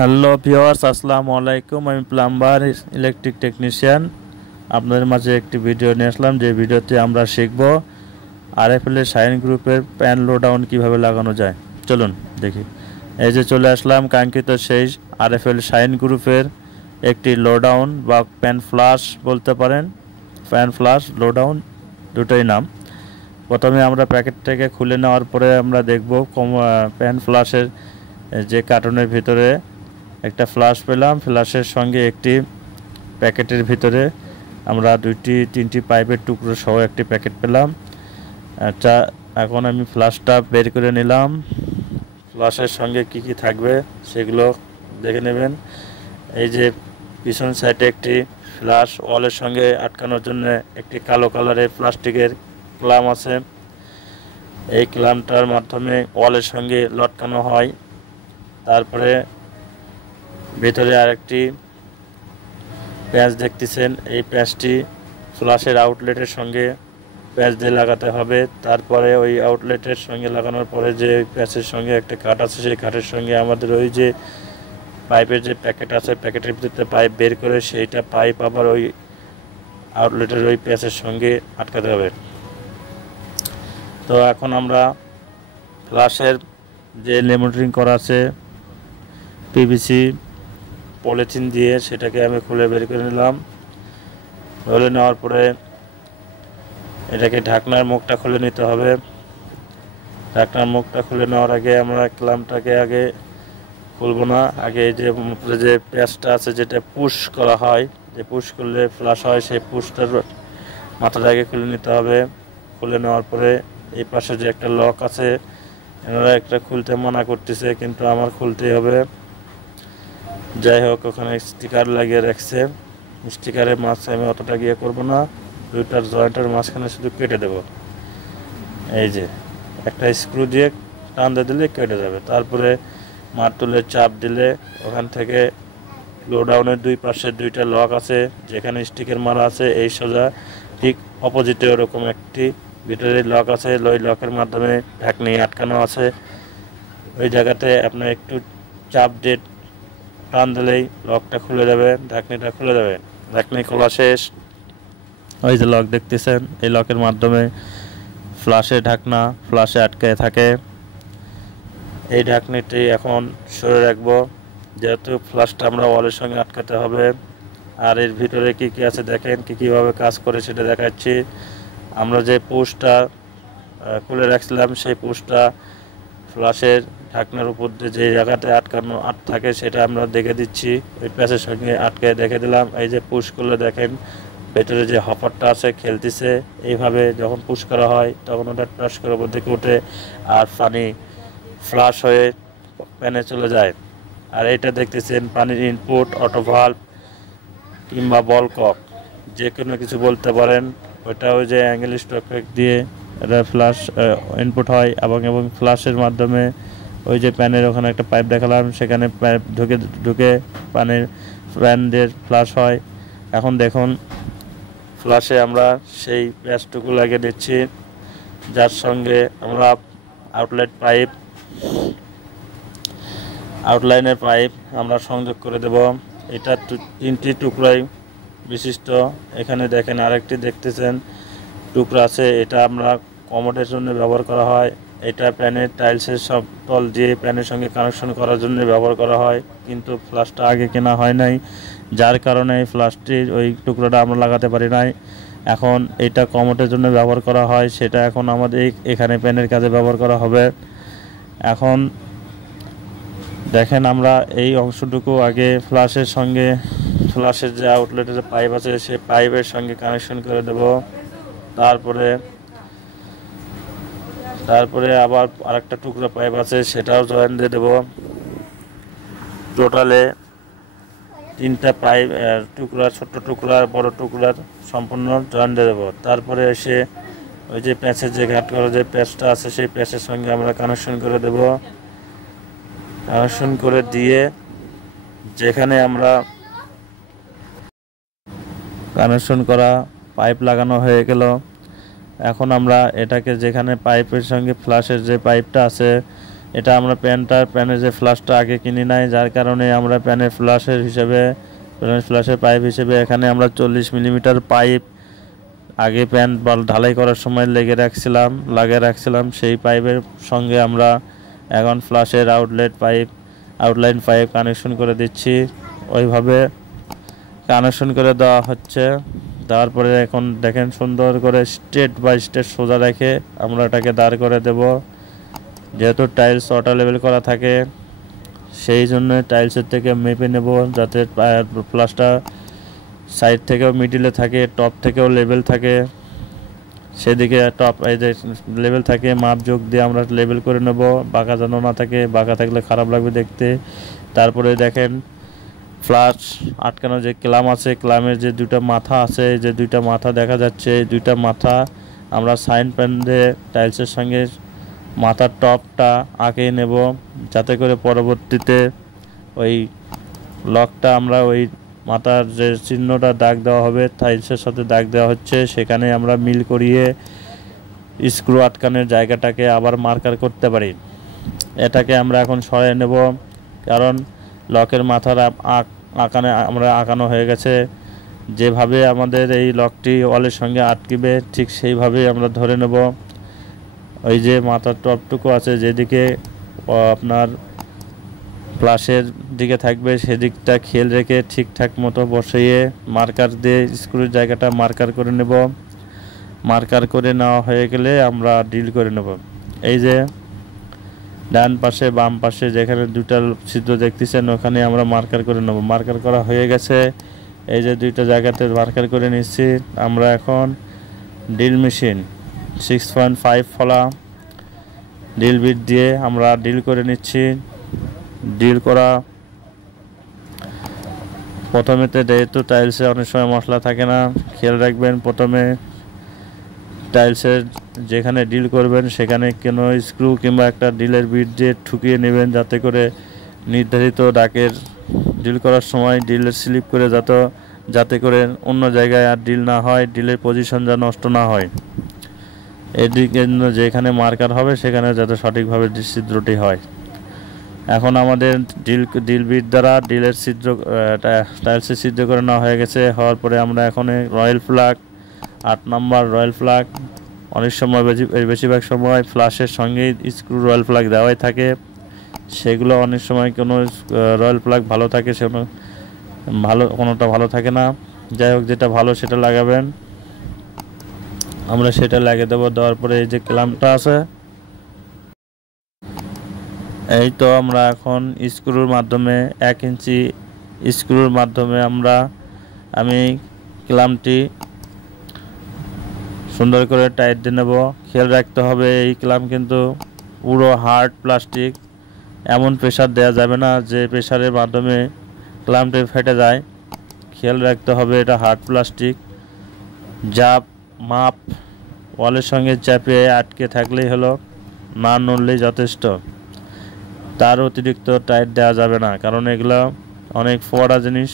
Hello viewers, আসসালামু আলাইকুম। আমি প্লাম্বার ইলেকট্রিক টেকনিশিয়ান আপনাদের মাঝে একটি ভিডিও নিয়ে আসলাম। যে ভিডিওতে আমরা শিখব আরএফএল এর শাইন গ্রুপের প্যান লো ডাউন কীভাবে লাগানো যায়। চলুন দেখি। এই যে চলে আসলাম কাঙ্ক্ষিত সেই আরএফএল শাইন গ্রুপের একটি লো ডাউন বা প্যান ফ্লাশ বলতে পারেন। প্যান ফ্লাশ, লো ডাউন দুটোই নাম। প্রথমে আমরা প্যাকেটটাকে খুলে নেওয়ার পরে আমরা দেখব প্যান ফ্লাশের যে কার্টুনের ভিতরে একটা ফ্লাশ পেলাম। ফ্লাশের সঙ্গে একটি প্যাকেটের ভিতরে আমরা তিনটি পাইপের টুকরো সহ একটি প্যাকেট পেলাম। আচ্ছা, এখন আমি ফ্লাশটা বের করে নিলাম। ফ্লাশের সঙ্গে কি কি থাকবে সেগুলো দেখে নেবেন। এই যে পিছন সাইডে একটি ফ্লাশ ওয়ালের সঙ্গে আটকানোর জন্য একটি কালো কালারের প্লাস্টিকের ক্লাম আছে। এই ক্লামটার মাধ্যমে ওয়ালের সঙ্গে লটকানো হয়। তারপরে ভিতরে আরেকটি প্যাচ দেখতেছেন। এই প্যাচটি ফ্লাশের আউটলেটের সঙ্গে প্যাচ দিয়ে লাগাতে হবে। তারপরে ওই আউটলেটের সঙ্গে লাগানোর পরে যে ওই প্যাচের সঙ্গে একটা কাঠ আছে, সেই কাঠের সঙ্গে আমাদের ওই যে পাইপের যে প্যাকেট আছে, প্যাকেটের ভিতরে পাইপ বের করে সেইটা পাইপ আবার ওই আউটলেটের ওই প্যাচের সঙ্গে আটকাতে হবে। তো এখন আমরা ফ্লাশের যে লেমোন্টারিং করা আছে পিভিসি পলিথিন দিয়ে, সেটাকে আমি খুলে বের করে নিলাম। খুলে নেওয়ার পরে এটাকে ঢাকনার মুখটা খুলে নিতে হবে। ঢাকনার মুখটা খুলে নেওয়ার আগে আমরা ক্লামটাকে আগে খুলব না, আগে যে প্যাচটা আছে যেটা পুশ করা হয়, যে পুশ করলে ফ্লাশ হয়, সেই পুশটার মাথাটা আগে খুলে নিতে হবে। খুলে নেওয়ার পরে এই পাশে যে একটা লক আছে, এনারা একটা খুলতে মানা করতেছে, কিন্তু আমার খুলতেই হবে। যাই হোক, ওখানে স্টিকার লাগিয়ে রাখছে। স্টিকারের মাঝে আমি অতটা গিয়ে করবো না, দুইটার জয়েন্টের মাঝখানে শুধু কেটে দেব। এই যে একটা স্ক্রু দিয়ে টান দিয়ে দিলে কেটে যাবে। তারপরে মারতুলে চাপ দিলে ওখান থেকে লো ডাউনের দুই পাশে দুইটা লক আছে, যেখানে স্টিকের মারা আছে এই সোজা ঠিক অপোজিটে ওরকম একটি ভিতরে লক আছে। ওই লকের মাধ্যমে ঢাকনি আটকানো আছে। ওই জায়গাতে আপনার একটু চাপ দিয়ে টান দিলেই লকটা খুলে যাবে, ঢাকনিটা খুলে যাবে। ঢাকনি খোলা শেষ। ওই যে লক দেখতেছেন, এই লকের মাধ্যমে ফ্লাশে ঢাকনা ফ্লাশে আটকে থাকে। এই ঢাকনিটি এখন সরে রাখবো, যেহেতু ফ্লাশটা আমরা ওয়ালের সঙ্গে আটকাতে হবে। আর এর ভিতরে কি কি আছে দেখেন, কীভাবে কাজ করে সেটা দেখাচ্ছি। আমরা যে পুশটা খুলে রাখছিলাম, সেই পুশটা ফ্লাশের ঢাকনার উপর দিয়ে যে জায়গাতে আটকানো থাকে সেটা আমরা দেখে দিচ্ছি। ওই প্যাচের সঙ্গে আটকে দেখে দিলাম। এই যে পুশ করলে দেখেন ভেতরে যে হপারটা আছে খেলতেছে। এইভাবে যখন পুশ করা হয় তখন ওটা টাচ করে উপর দিকে ওঠে আর পানি ফ্লাশ হয়ে প্যানে চলে যায়। আর এটা দেখতেছেন পানির ইনপুট, অটো ভালভ কিংবা বল কক, যে কোনো কিছু বলতে পারেন। ওইটা ওই যে অ্যাঙ্গেল স্টক দিয়ে এটা ফ্লাশ ইনপুট হয় এবং ফ্লাশের মাধ্যমে ওই যে প্যানের ওখানে একটা পাইপ দেখালাম, সেখানে পাইপ ঢুকে পানির প্যানের ফ্লাশ হয়। এখন দেখুন ফ্লাশে আমরা সেই প্যাচটুকু লাগিয়ে দিচ্ছি, যার সঙ্গে আমরা আউটলাইনের পাইপ আমরা সংযোগ করে দেব। এটা তিনটি টুকরাই বিশিষ্ট। এখানে দেখেন আরেকটি দেখতেছেন টুকরা আছে, এটা আমরা কমোডের জন্য ব্যবহার করা হয়। এটা প্যানের টাইলসের সব তল দিয়ে প্যানের সঙ্গে কানেকশন করার জন্য ব্যবহার করা হয়, কিন্তু ফ্লাশটা আগে কেনা হয় নাই, যার কারণে এই ফ্লাশটির ওই টুকরোটা আমরা লাগাতে পারি নাই। এখন এটা কমোডের জন্য ব্যবহার করা হয়, সেটা এখন আমাদের এখানে প্যানের কাজে ব্যবহার করা হবে। এখন দেখেন আমরা এই অংশটুকু আগে ফ্লাশের যে আউটলেটের পাইপ আছে সেই পাইপের সঙ্গে কানেকশন করে দেব। তারপরে আবার আরেকটা টুকরা পাইপ আছে, সেটাও জয়েন দিয়ে দেব। টোটালে তিনটা পাইপ টুকরা, ছোট্ট টুকরা বড় টুকরার সম্পূর্ণ জয়েন দিয়ে দেবো। তারপরে এসে ওই যে প্যাচের যে ঘাট করা যে প্যাচটা আছে সেই প্যাচের সঙ্গে আমরা কানেকশন করে দেব। কানেকশন করে দিয়ে যেখানে আমরা কানেকশন করা পাইপ লাগানো হয়ে গেল, এখন আমরা এটাকে যেখানে পাইপের সঙ্গে ফ্লাশের যে পাইপটা আছে এটা আমরা প্যানের যে ফ্লাশটা আগে কিনি নাই, যার কারণে আমরা প্যানের ফ্লাশের পাইপ হিসেবে এখানে আমরা 40 মিলিমিটার পাইপ আগে প্যান ঢালাই করার সময় লাগিয়ে রাখছিলাম। সেই পাইপের সঙ্গে আমরা এখন ফ্লাশের আউটলাইন পাইপ কানেকশন করে দিচ্ছি। ওইভাবে কানেকশন করে দেওয়া হচ্ছে। দেওয়ার পরে এখন দেখেন সুন্দর করে স্ট্রেট বাই স্ট্রেট সোজা রেখে আমরা এটাকে দাঁড় করে দেব। যেহেতু টাইলস ওয়াটার লেভেল করা থাকে, সেই জন্য টাইলসের থেকে মেপে নেব যাতে প্লাসটা সাইড থেকেও মিডিলে থাকে, টপ থেকেও লেভেল থাকে। সেদিকে এই যে লেভেল থাকে, মাপ যোগ দিয়ে আমরা লেভেল করে নেব, বাঁকা যেন না থাকে। বাঁকা থাকলে খারাপ লাগবে দেখতে। তারপরে দেখেন ফ্লাশ আটকানো যে ক্লাম আছে, ক্লামের যে দুইটা মাথা আছে, যে দুইটা মাথা দেখা যাচ্ছে, এই দুইটা মাথা আমরা সাইন প্যান দিয়ে টাইলসের সঙ্গে মাথার টপটা আঁকিয়ে নেব, যাতে করে পরবর্তীতে ওই লকটা আমরা ওই মাথার যে চিহ্নটা দাগ দেওয়া হবে, টাইলসের সাথে দাগ দেওয়া হচ্ছে, সেখানে আমরা মিল করিয়ে স্ক্রু আটকানোর জায়গাটাকে আবার মার্কার করতে পারি। এটাকে আমরা এখন সরিয়ে নেব, কারণ লকের মাথার আঁকানো হয়ে গেছে। যেভাবে আমাদের এই লকটি ওয়ালের সঙ্গে আটকিবে ঠিক সেইভাবেই আমরা ধরে নেব। ওই যে মাথার টপটুকু আছে, যেদিকে আপনার প্লাসের দিকে থাকবে সেদিকটা খেয়াল রেখে ঠিকঠাক মতো বসিয়ে মার্কার দিয়ে স্ক্রুর জায়গাটা মার্কার করে নেব। মার্কার করে নেওয়া হয়ে গেলে আমরা ড্রিল করে নেব। এই যে ডান পাশে বাম পাশে যেখানে দুইটা ছিদ্র দেখতেছেন, ওখানে আমরা মার্কার করে নেব। মার্কার করা হয়ে গেছে। এই যে দুইটা জায়গাতে মার্কার করে নিচ্ছি। আমরা এখন ড্রিল মেশিন 6.5 ফলা ড্রিল বিট দিয়ে আমরা ড্রিল করে নিচ্ছি। ড্রিল করা প্রথমেতে যেহেতু টাইলসে অনেক সময় মশলা থাকে না, খেয়াল রাখবেন প্রথমে টাইলসের যেখানে ড্রিল করবেন সেখানে কোনো স্ক্রু কিংবা একটা ড্রিলের বিট দিয়ে ঠুকিয়ে নেবেন, যাতে করে নির্ধারিত ডাকের ড্রিল করার সময় ড্রিলের স্লিপ করে যাতে করে অন্য জায়গায় আর ড্রিল না হয়, ড্রিলের পজিশন যা নষ্ট না হয়। এদিকে যেখানে মার্কার হবে সেখানে যাতে সঠিকভাবে ছিদ্রটি হয়। এখন আমাদের ড্রিল বিট দ্বারা ড্রিলের টাইলসের ছিদ্র করে নেওয়া হয়ে গেছে। হওয়ার পরে আমরা এখন রয়্যাল প্লাগ 8 নম্বর রয়্যাল প্লাগ, অনেক সময় বেশিরভাগ সময় ফ্লাশের সঙ্গেই স্ক্রু রয়্যাল প্লাগ দেওয়াই থাকে। সেগুলো অনেক সময় কোনো রয়্যাল প্লাগ ভালো থাকে, সেগুলো কোনোটা ভালো থাকে না। যাই হোক, যেটা ভালো সেটা লাগাবেন। আমরা সেটা লাগিয়ে দেবো। দেওয়ার পরে এই যে ক্ল্যাম্পটা আছে, এই তো আমরা এখন স্ক্রুর মাধ্যমে 1 ইঞ্চি স্ক্রুর মাধ্যমে আমি ক্ল্যাম্পটি সুন্দর করে টাইট দিয়ে নেব। খেয়াল রাখতে হবে এই ক্ল্যাম্প কিন্তু পুরো হার্ড প্লাস্টিক, এমন প্রেসার দেওয়া যাবে না যে প্রেসারের মাধ্যমে ক্ল্যাম্পটি ফেটে যায়। খেয়াল রাখতে হবে এটা হার্ড প্লাস্টিক। মাপ ওয়ালের সঙ্গে চাপিয়ে আটকে থাকলেই হলো, না নড়লেই যথেষ্ট। তার অতিরিক্ত টাইট দেওয়া যাবে না, কারণ এগুলো অনেক ফোয়ারা জিনিস,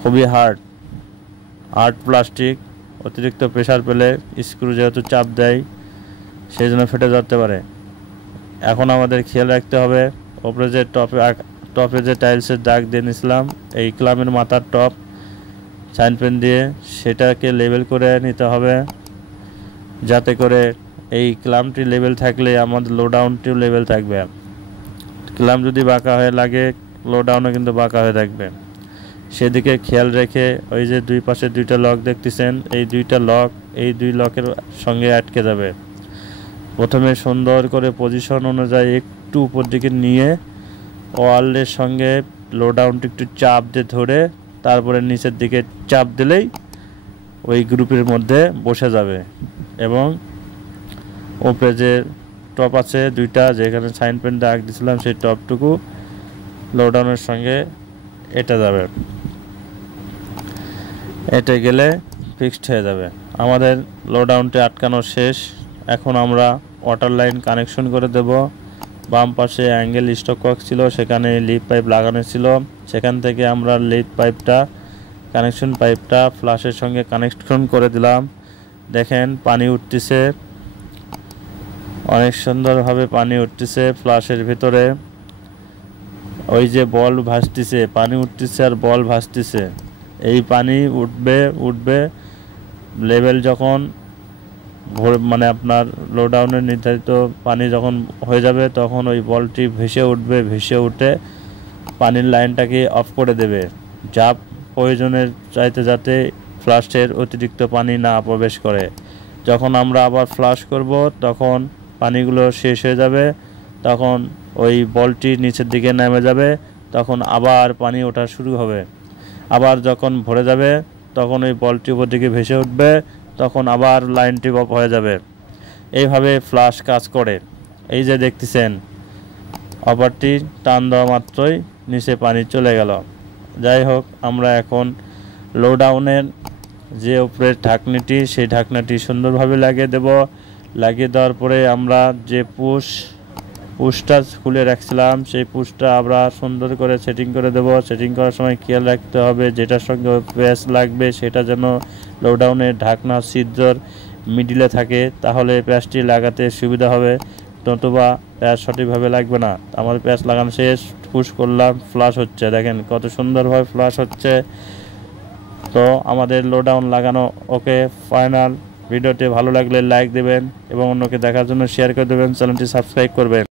খুবই হার্ড প্লাস্টিক। অতিরিক্ত প্রেসার পেলে স্ক্রু যেহেতু চাপ দেয়, সেই জন্য ফেটে যেতে পারে। এখন আমাদের খেয়াল রাখতে হবে ওপরে যে টপে যে টাইলসের দাগ দিয়ে নিয়েছিলাম, এই ক্লামের মাথার টপ সাইন পেন দিয়ে সেটাকে লেবেল করে নিতে হবে, যাতে করে এই ক্লামটি লেভেল থাকলে আমাদের লো ডাউনটিও লেভেল থাকবে। ক্লাম যদি বাঁকা হয়ে লাগে, লো ডাউনও কিন্তু বাঁকা হয়ে থাকবে। সেদিকে খেয়াল রেখে ওই যে দুই পাশে দুইটা লক দেখতেছেন, এই দুইটা লক এই দুই লকের সঙ্গে আটকে যাবে। প্রথমে সুন্দর করে পজিশন অনুযায়ী একটু উপর দিকে নিয়ে ওয়ালের সঙ্গে লো ডাউনটি একটু চাপ দিয়ে ধরে তারপরে নিচের দিকে চাপ দিলেই ওই গ্রুপের মধ্যে বসে যাবে। এবং উপরে যে টপ আছে দুইটা, যেখানে সাইন পেন দাগ দিয়েছিলাম, সেই টপটুকু লো ডাউনের সঙ্গে এটা যাবে। এটা গেলে ফিক্সড হয়ে যাবে। আমাদের লো ডাউনটি আটকানো শেষ। এখন আমরা ওয়াটার লাইন কানেকশন করে দেব। বাম পাশে অ্যাঙ্গেল স্টক কক্স ছিল, সেখানে লিড পাইপ লাগানো ছিল। সেখান থেকে আমরা লিড পাইপটা কানেকশন পাইপটা ফ্লাশের সঙ্গে কানেকশন করে দিলাম। দেখেন পানি উঠতেছে। অনেক সুন্দরভাবে পানি উঠতেছে ফ্লাশের ভিতরে। ওই যে বল ভাসতেছে, পানি উঠতেছে আর বল ভাসতেছে। এই পানি উঠবে লেভেল যখন মানে আপনার লো ডাউনের নির্ধারিত পানি যখন হয়ে যাবে তখন ওই বলটি ভেসে উঠবে, ভেসে উঠে পানির লাইনটাকে অফ করে দেবে, যা প্রয়োজনের চাইতে যাতে ফ্লাশের অতিরিক্ত পানি না প্রবেশ করে। যখন আমরা আবার ফ্লাশ করব তখন পানিগুলো শেষ হয়ে যাবে, তখন ওই বলটি নিচের দিকে নেমে যাবে, তখন আবার পানি ওঠা শুরু হবে। আবার যখন ভরে যাবে তখন ওই বলটি উপর দিকে ভেসে উঠবে, তখন আবার লাইনটি অফ হয়ে যাবে। এইভাবে ফ্লাশ কাজ করে। এই যে দেখতেছেন অপারটি টান দেওয়া মাত্রই নিচে পানি চলে গেল। যাই হোক, আমরা এখন লো ডাউনের যে উপরের ঢাকনিটি সেই ঢাকনাটি সুন্দরভাবে লাগিয়ে দেব। লাগিয়ে দেওয়ার পরে আমরা যে পুশটা খুলে রাখছিলাম সেই পুশটা আমরা সুন্দর করে সেটিং করে দেব। সেটিং করার সময় খেয়াল রাখতে হবে যেটার সঙ্গে প্যাচ লাগবে সেটা যেন লো ডাউনের ঢাকনা ছিদ্রর মিডিলে থাকে, তাহলে প্যাচটি লাগাতে সুবিধা হবে, নতুবা প্যাচ সঠিকভাবে লাগবে না। আমার প্যাচ লাগানো শেষ, পুশ করলাম, ফ্লাশ হচ্ছে, দেখেন কত সুন্দরভাবে ফ্লাশ হচ্ছে। তো আমাদের লো ডাউন লাগানো ওকে, ফাইনাল। ভিডিওটি ভালো লাগলে লাইক দেবেন এবং অন্যকে দেখার জন্য শেয়ার করে দেবেন, চ্যানেলটি সাবস্ক্রাইব করবেন।